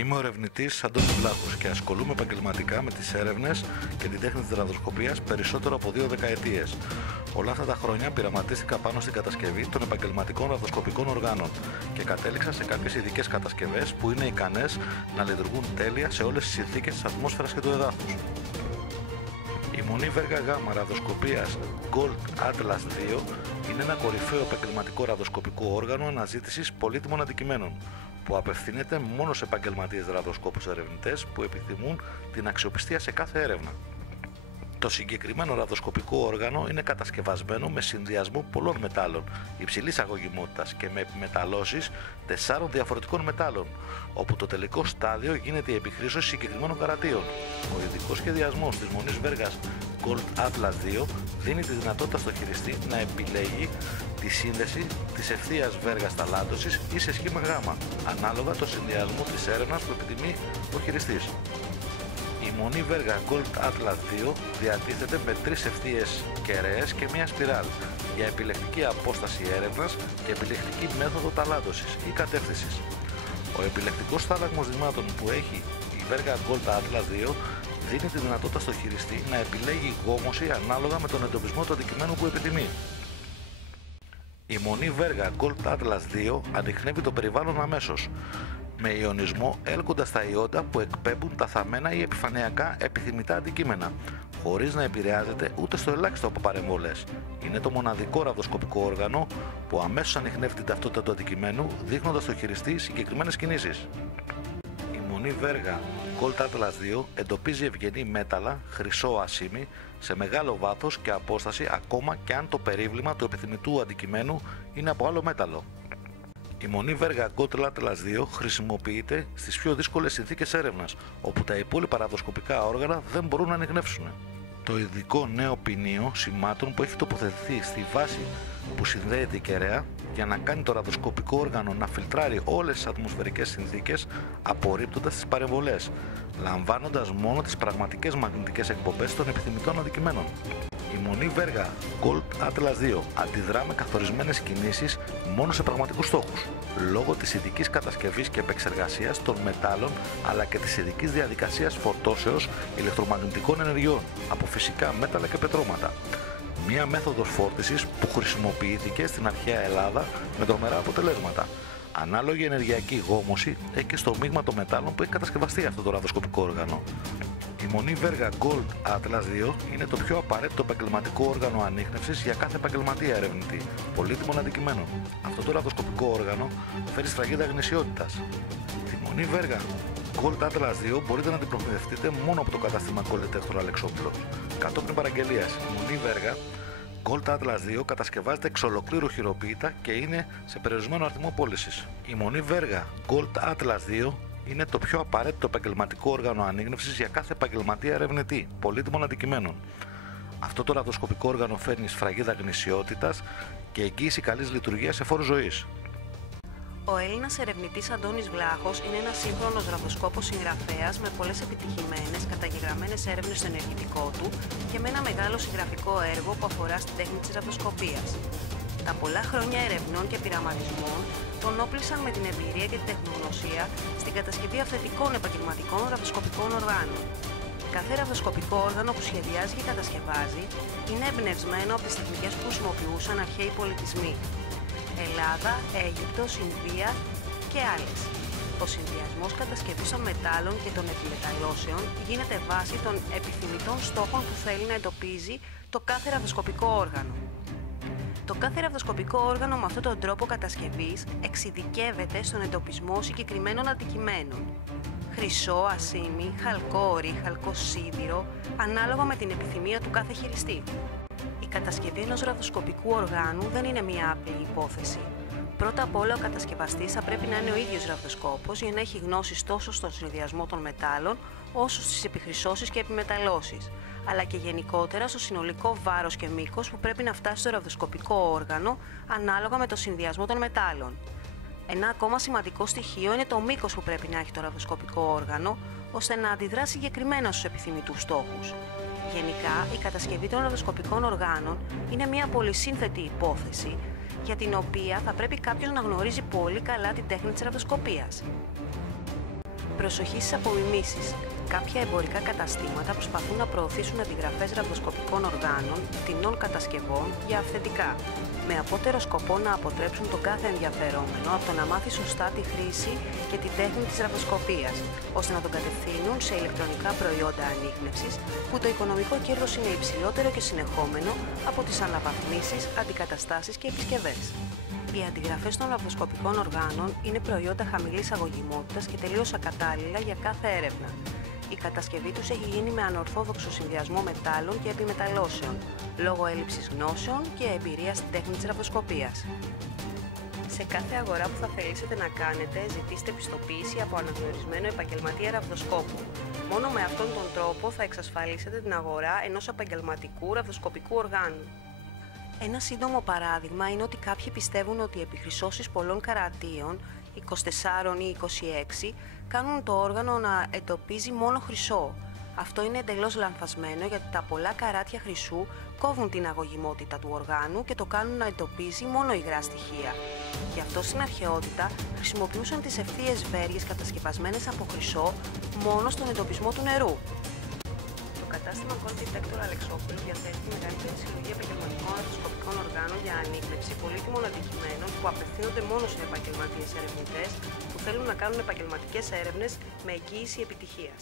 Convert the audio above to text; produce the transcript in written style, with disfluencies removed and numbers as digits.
Είμαι ο ερευνητής Αντώνης Βλάχος και ασχολούμαι επαγγελματικά με τις έρευνες και την τέχνη της ραδιοσκοπίας περισσότερο από 2 δεκαετίες. Όλα αυτά τα χρόνια πειραματίστηκα πάνω στην κατασκευή των επαγγελματικών ραδιοσκοπικών οργάνων και κατέληξα σε κάποιες ειδικές κατασκευές που είναι ικανές να λειτουργούν τέλεια σε όλες τις συνθήκες της ατμόσφαιρας και του εδάφους. Η μονή Βέργα Γ ραδιοσκοπίας Gold Atlas 2 είναι ένα κορυφαίο επαγγελματικό ραδιοσκοπικό όργανο αναζήτησης πολύτιμων αντικειμένων που απευθύνεται μόνο σε επαγγελματίες ραδιοσκόπους ερευνητές που επιθυμούν την αξιοπιστία σε κάθε έρευνα. Το συγκεκριμένο ραδιοσκοπικό όργανο είναι κατασκευασμένο με συνδυασμό πολλών μετάλλων υψηλής αγωγιμότητας και με επιμεταλλώσεις 4 διαφορετικών μετάλλων, όπου το τελικό στάδιο γίνεται η επιχρήσωση συγκεκριμένων καρατίων. Ο ειδικός σχεδιασμός της μονής Βέργας Gold Atlas 2 δίνει τη δυνατότητα στο χειριστή να επιλέγει τη σύνδεση της ευθείας βέργας ταλάντωσης ή σε σχήμα γ, ανάλογα το συνδυασμό της έρευνας που επιθυμεί ο χειριστής. Η μονή Βέργα Gold Atlas 2 διατίθεται με 3 ευθείες κεραίες και μία σπιράλ για επιλεκτική απόσταση έρευνας και επιλεκτική μέθοδο ταλάντωσης ή κατεύθυνσης. Ο επιλεκτικός θάλαμος δειγμάτων που έχει η Βέργα Gold Atlas 2 δίνει τη δυνατότητα στο χειριστή να επιλέγει γόμωση ανάλογα με τον εντοπισμό του αντικειμένου που επιθυμεί. Η μονή Βέργα Gold Atlas 2 ανιχνεύει το περιβάλλον αμέσως, με ιονισμό έλκοντας τα ιόντα που εκπέμπουν τα θαμμένα ή επιφανειακά επιθυμητά αντικείμενα, χωρίς να επηρεάζεται ούτε στο ελάχιστο από παρεμβολές. Είναι το μοναδικό ραδιοσκοπικό όργανο που αμέσως ανιχνεύει την ταυτότητα του αντικειμένου, δείχνοντας στο χειριστή συγκεκριμένες κινήσεις. Η μονή Βέργα Gold Atlas 2 εντοπίζει ευγενή μέταλλα χρυσό ασήμι σε μεγάλο βάθος και απόσταση, ακόμα και αν το περίβλημα του επιθυμητού αντικειμένου είναι από άλλο μέταλλο. Η μονή Βέργα Gold Atlas 2 χρησιμοποιείται στις πιο δύσκολες συνθήκες έρευνας, όπου τα υπόλοιπα ραδιοσκοπικά όργανα δεν μπορούν να ανιχνεύσουν. Το ειδικό νέο ποινίο σημάτων που έχει τοποθετηθεί στη βάση που συνδέει την κεραία για να κάνει το ραδιοσκοπικό όργανο να φιλτράρει όλες τις ατμοσφαιρικές συνθήκες, απορρίπτοντας τις παρεμβολές, λαμβάνοντας μόνο τις πραγματικές μαγνητικές εκπομπές των επιθυμητών αντικειμένων. Η μονή Βέργα Gold Atlas 2 αντιδρά με καθορισμένες κινήσεις μόνο σε πραγματικούς στόχους, λόγω της ειδικής κατασκευής και επεξεργασίας των μετάλλων, αλλά και της ειδικής διαδικασίας φορτώσεως ηλεκτρομαγνητικών ενεργειών από φυσικά μέταλλα και πετρώματα. Μία μέθοδος φόρτισης που χρησιμοποιήθηκε στην αρχαία Ελλάδα με τρομερά αποτελέσματα. Ανάλογη ενεργειακή γόμωση έχει και στο μείγμα των μετάλλων που έχει κατασκευαστεί αυτό το ραδιοσκοπικό όργανο. Η μονή Βέργα Gold Atlas 2 είναι το πιο απαραίτητο επαγγελματικό όργανο ανίχνευσης για κάθε επαγγελματία ερευνητή πολύτιμων αντικειμένων. Αυτό το ραδιοσκοπικό όργανο φέρει σφραγίδα γνησιότητας. Τη μονή Βέργα Gold Atlas 2 μπορείτε να την προμηθευτείτε μόνο από το κατάστημα Gold Detector Αλεξόπουλος. Κατόπιν παραγγελίας, η μονή Βέργα Gold Atlas 2 κατασκευάζεται εξ ολοκλήρου χειροποίητα και είναι σε περιορισμένο αριθμό πώλησης. Η μονή Βέργα Gold Atlas 2 είναι το πιο απαραίτητο επαγγελματικό όργανο ανίχνευσης για κάθε επαγγελματία ερευνητή πολύτιμων αντικειμένων. Αυτό το ραδιοσκοπικό όργανο φέρνει σφραγίδα γνησιότητας και εγγύηση καλής λειτουργίας σε φόρους ζωής. Ο Έλληνας ερευνητής Αντώνης Βλάχος είναι ένας σύγχρονος ραδιοσκόπος συγγραφέας με πολλές επιτυχημένες καταγεγραμμένες έρευνες στο ενεργητικό του και με ένα μεγάλο συγγραφικό έργο που αφορά στην τέχνη της ραδιοσκοπίας. Τα πολλά χρόνια ερευνών και πειραματισμών τον όπλησαν με την εμπειρία και την τεχνογνωσία στην κατασκευή αυθεντικών επαγγελματικών ραδιοσκοπικών οργάνων. Κάθε ραδιοσκοπικό όργανο που σχεδιάζει και κατασκευάζει είναι εμπνευσμένο από τις τεχνικές που χρησιμοποιούσαν αρχαίοι πολιτισμοί. Ελλάδα, Αίγυπτος, Ινδία και άλλες. Ο συνδυασμός κατασκευής των μετάλλων και των επιμεταλλώσεων γίνεται βάση των επιθυμητών στόχων που θέλει να εντοπίζει το κάθε ραδιοσκοπικό όργανο. Το κάθε ραδιοσκοπικό όργανο με αυτόν τον τρόπο κατασκευής εξειδικεύεται στον εντοπισμό συγκεκριμένων αντικειμένων. Χρυσό, ασήμι, χαλκό ορί, σίδηρο, ανάλογα με την επιθυμία του κάθε χειριστή. Η κατασκευή ενός ραδιοσκοπικού οργάνου δεν είναι μία απλή υπόθεση. Πρώτα απ' όλα, ο κατασκευαστής θα πρέπει να είναι ο ίδιος ραδιοσκόπος για να έχει γνώσεις τόσο στον συνδυασμό των μετάλλων, όσο στις επιχρυσώσεις και επιμεταλλώσεις, αλλά και γενικότερα στο συνολικό βάρος και μήκος που πρέπει να φτάσει στο ραδιοσκοπικό όργανο ανάλογα με το συνδυασμό των μετάλλων. Ένα ακόμα σημαντικό στοιχείο είναι το μήκος που πρέπει να έχει το ραδιοσκοπικό όργανο, ώστε να αντιδρά συγκεκριμένα στους επιθυμητούς στόχους. Γενικά, η κατασκευή των ραδιοσκοπικών οργάνων είναι μια πολυσύνθετη υπόθεση, για την οποία θα πρέπει κάποιος να γνωρίζει πολύ καλά την τέχνη της ραδιοσκοπίας. Προσοχή στις απομιμήσεις. Κάποια εμπορικά καταστήματα προσπαθούν να προωθήσουν αντιγραφές ραβδοσκοπικών οργάνων φτηνών κατασκευών για αυθεντικά, με απότερο σκοπό να αποτρέψουν τον κάθε ενδιαφερόμενο από το να μάθει σωστά τη χρήση και τη τέχνη της ραβδοσκοπίας, ώστε να τον κατευθύνουν σε ηλεκτρονικά προϊόντα ανίχνευσης, που το οικονομικό κέρδος είναι υψηλότερο και συνεχόμενο από τις αναβαθμίσεις, αντικαταστάσεις και επισκευές. Οι αντιγραφές των ραβδοσκοπικών οργάνων είναι προϊόντα χαμηλής αγωγημότητας και τελείως ακατάλληλα για κάθε έρευνα. Η κατασκευή τους έχει γίνει με ανορθόδοξο συνδυασμό μετάλλων και επιμεταλλώσεων, λόγω έλλειψης γνώσεων και εμπειρίας στην τέχνη της ραβδοσκοπίας. Σε κάθε αγορά που θα θελήσετε να κάνετε, ζητήστε πιστοποίηση από αναγνωρισμένο επαγγελματία ραβδοσκόπου. Μόνο με αυτόν τον τρόπο θα εξασφαλίσετε την αγορά ενός επαγγελματικού ραβδοσκοπικού οργάνου. Ένα σύντομο παράδειγμα είναι ότι κάποιοι πιστεύουν ότι οι επιχρυσώσεις πολλών καρατίων, 24 ή 26, κάνουν το όργανο να εντοπίζει μόνο χρυσό. Αυτό είναι εντελώς λανθασμένο, γιατί τα πολλά καράτια χρυσού κόβουν την αγωγημότητα του οργάνου και το κάνουν να εντοπίζει μόνο υγρά στοιχεία. Γι' αυτό στην αρχαιότητα χρησιμοποιούσαν τις ευθείες βέργες κατασκευασμένες από χρυσό μόνο στον εντοπισμό του νερού. Το κατάστημα Gold Detector Αλεξόπουλου διαθέτει τη μεγαλύτερη συλλογή επαγγελματικών ραβδοσκοπικών οργάνων για ανίχνευση πολύτιμων αντικειμένων που απευθύνονται μόνο σε επαγγελματίες ερευνητές που θέλουν να κάνουν επαγγελματικές έρευνες με εγγύηση επιτυχίας.